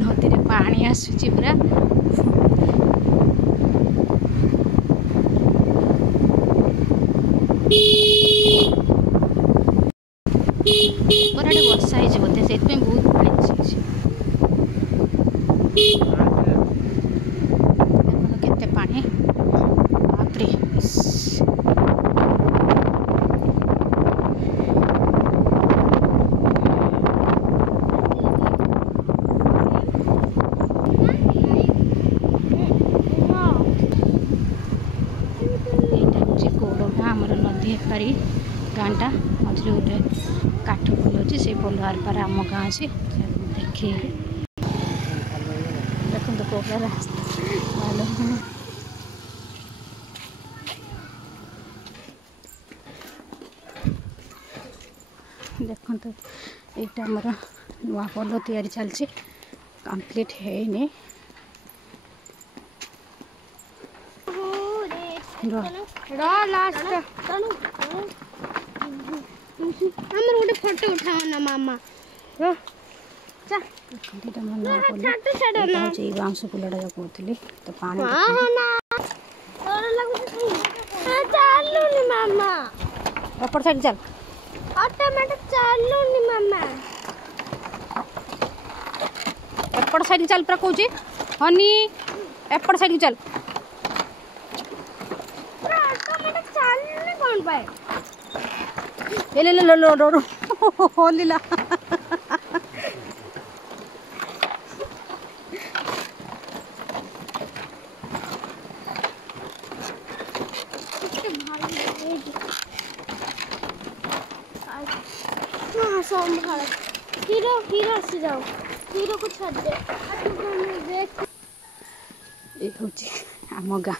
नदी रे पानी आसुची पूरा बराडे वर्षा है बोलते से बहुत पानी आसुची केते पानी बापरे नदी पारी गाँटा मझे गोटे काठ पोल अच्छे से पोल आर पार आम गाँ अच्छे देखिए देखो तो कोला रास्ता देखो तो यहाँ आमर नुआ पोल तैयारी चलती कंप्लीट है नहीं हमर गोटे फोटो उठाओ ना मामा जा बाउंस पुलटा जो कहती तो पानी चलूनी मामा एपट साइड चल ऑटोमेटिक चलूनी मामा एपट साइड चल पूरा कहूँ हनी एपट साइड चल कौन पाए ले ले लो लो लो हो लीला संभाल हीरो हीरो से जाओ हीरो को छोड़ दे ये हूँ आम गाँ